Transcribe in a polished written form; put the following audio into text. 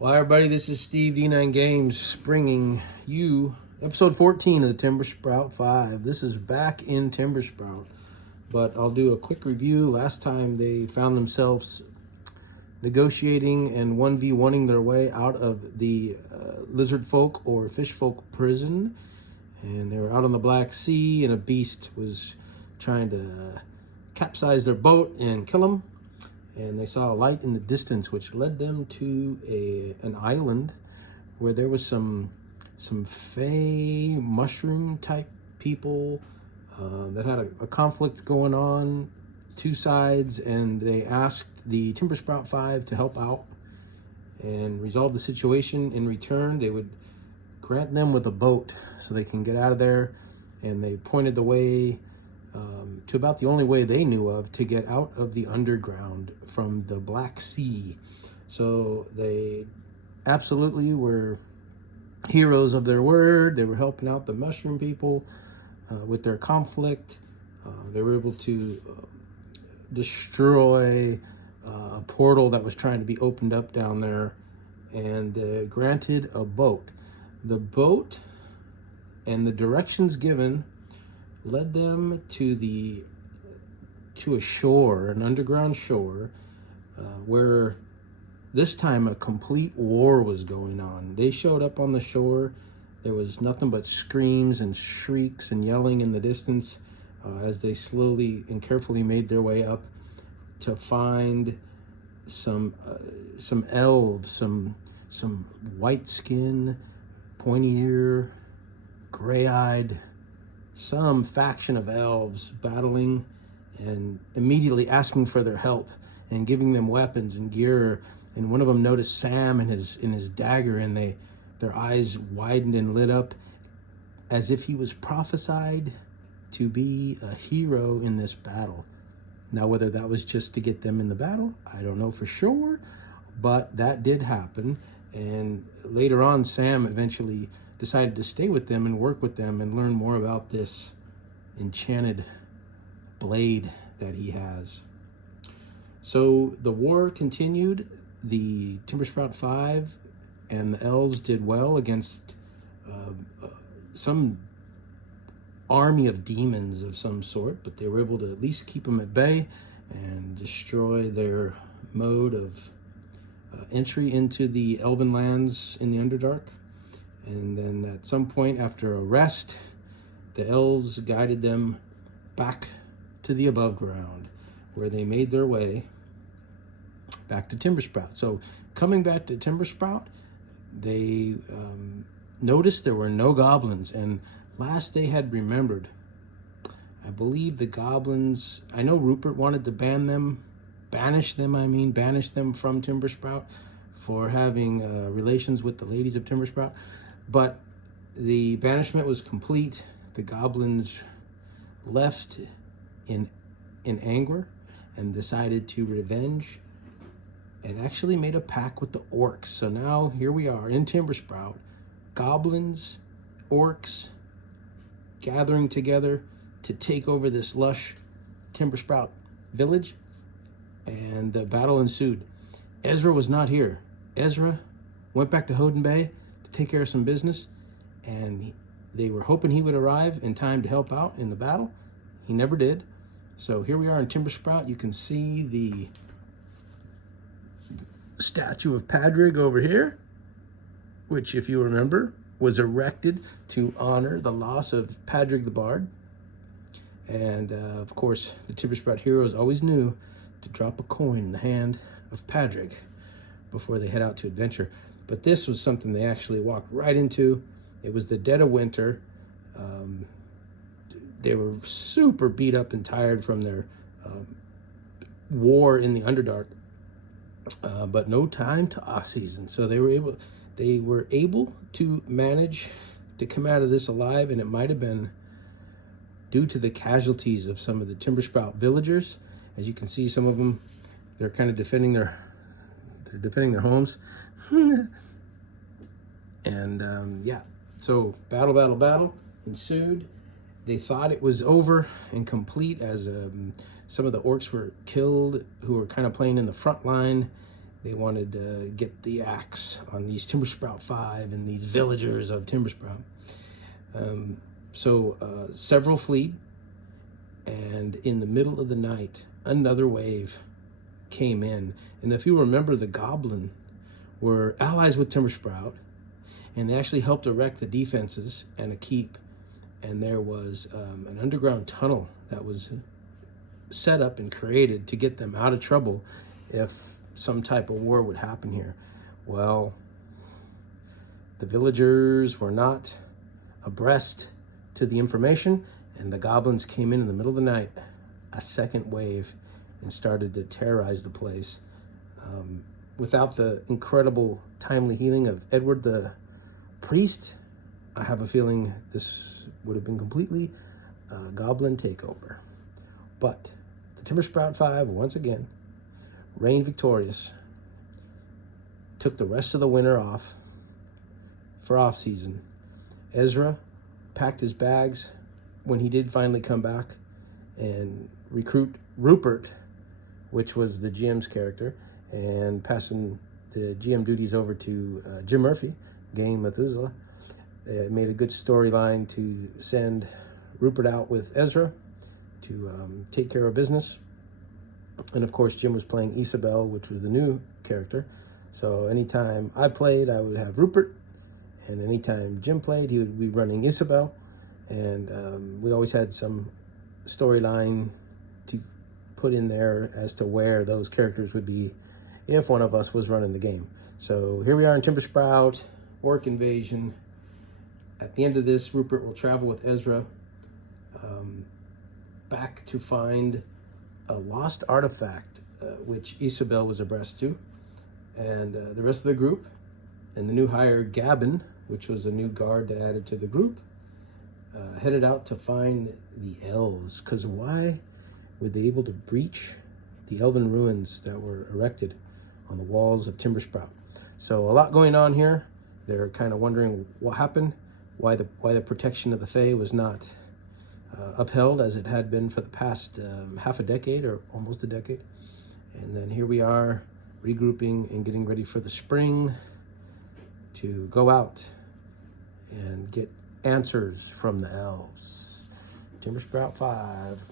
Well, hi everybody, this is Steve D9 Games bringing you episode 14 of the Timber Sprout 5. This is back in Timber Sprout, but I'll do a quick review. Last time they found themselves negotiating and 1v1ing their way out of the lizard folk or fish folk prison, and they were out on the Black Sea and a beast was trying to capsize their boat and kill them. And they saw a light in the distance, which led them to an island where there was some fae mushroom type people that had a conflict going on, two sides, and they asked the Timber Sprout 5 to help out and resolve the situation. In return, they would grant them with a boat so they can get out of there, and they pointed the way to about the only way they knew of to get out of the underground from the Black Sea. So they absolutely were heroes of their word. They were helping out the mushroom people with their conflict. They were able to destroy a portal that was trying to be opened up down there, and granted a boat. The boat and the directions given led them to a shore, an underground shore, where this time a complete war was going on. They showed up on the shore. There was nothing but screams and shrieks and yelling in the distance as they slowly and carefully made their way up to find some elves, some white skin, pointy ear, gray-eyed, some faction of elves battling and immediately asking for their help and giving them weapons and gear. And one of them noticed Sam in his dagger, and their eyes widened and lit up as if he was prophesied to be a hero in this battle. Now, whether that was just to get them in the battle, I don't know for sure, but that did happen. And later on, Sam eventually decided to stay with them and work with them and learn more about this enchanted blade that he has. So the war continued. The Timber Sprout 5 and the elves did well against some army of demons of some sort, but they were able to at least keep them at bay and destroy their mode of entry into the elven lands in the Underdark. And then at some point after a rest, the elves guided them back to the above ground, where they made their way back to Timber Sprout. So coming back to Timber Sprout, they noticed there were no goblins. And last they had remembered, I believe the goblins, I know Rupert wanted to banish them from Timber Sprout for having relations with the ladies of Timber Sprout. But the banishment was complete. The goblins left in anger and decided to revenge and actually made a pact with the orcs. So now here we are in Timber Sprout, goblins, orcs gathering together to take over this lush Timber Sprout village, and the battle ensued. Ezra was not here. Ezra went back to Hoden Bay to take care of some business, and they were hoping he would arrive in time to help out in the battle. He never did. So here we are in Timber Sprout. You can see the statue of Padrig over here, which, if you remember, was erected to honor the loss of Padrig the Bard. And of course, the Timber Sprout heroes always knew to drop a coin in the hand of Padrig before they head out to adventure. But this was something they actually walked right into. It was the dead of winter. They were super beat up and tired from their war in the Underdark, but no time to off-season. So they were able to manage to come out of this alive, and it might have been due to the casualties of some of the Timber Sprout villagers. As you can see, some of them, they're kind of defending their homes. And yeah, so battle ensued. They thought it was over and complete as some of the orcs were killed who were kind of playing in the front line. They wanted to get the axe on these Timbersprout 5 and these villagers of Timbersprout. So several fleed, and in the middle of the night, another wave came in. And if you remember, the Goblin were allies with Timbersprout, and they actually helped erect the defenses and a keep. And there was an underground tunnel that was set up and created to get them out of trouble if some type of war would happen here. Well, the villagers were not abreast to the information, and the goblins came in the middle of the night, a second wave, and started to terrorize the place. Without the incredible timely healing of Edward the priest, I have a feeling this would have been completely a goblin takeover. But the Timbersprout 5, once again, reigned victorious, took the rest of the winter off for off-season. Ezra packed his bags when he did finally come back and recruit Rupert, which was the GM's character, and passing the GM duties over to Jim Murphy, Game Methuselah. It made a good storyline to send Rupert out with Ezra to take care of business. And of course, Jim was playing Isabel, which was the new character. So anytime I played, I would have Rupert. And anytime Jim played, he would be running Isabel. And we always had some storyline to put in there as to where those characters would be if one of us was running the game. So here we are in Timbersprout, Orc Invasion. At the end of this, Rupert will travel with Ezra back to find a lost artifact, which Isabel was abreast to. And the rest of the group, and the new hire, Goblin, which was a new guard that added to the group, headed out to find the elves. Because why were they able to breach the elven ruins that were erected on the walls of Timbersprout? So a lot going on here. They're kind of wondering what happened, why the protection of the Fae was not upheld as it had been for the past half a decade or almost a decade. And then here we are regrouping and getting ready for the spring to go out and get answers from the elves. Timbersprout 5.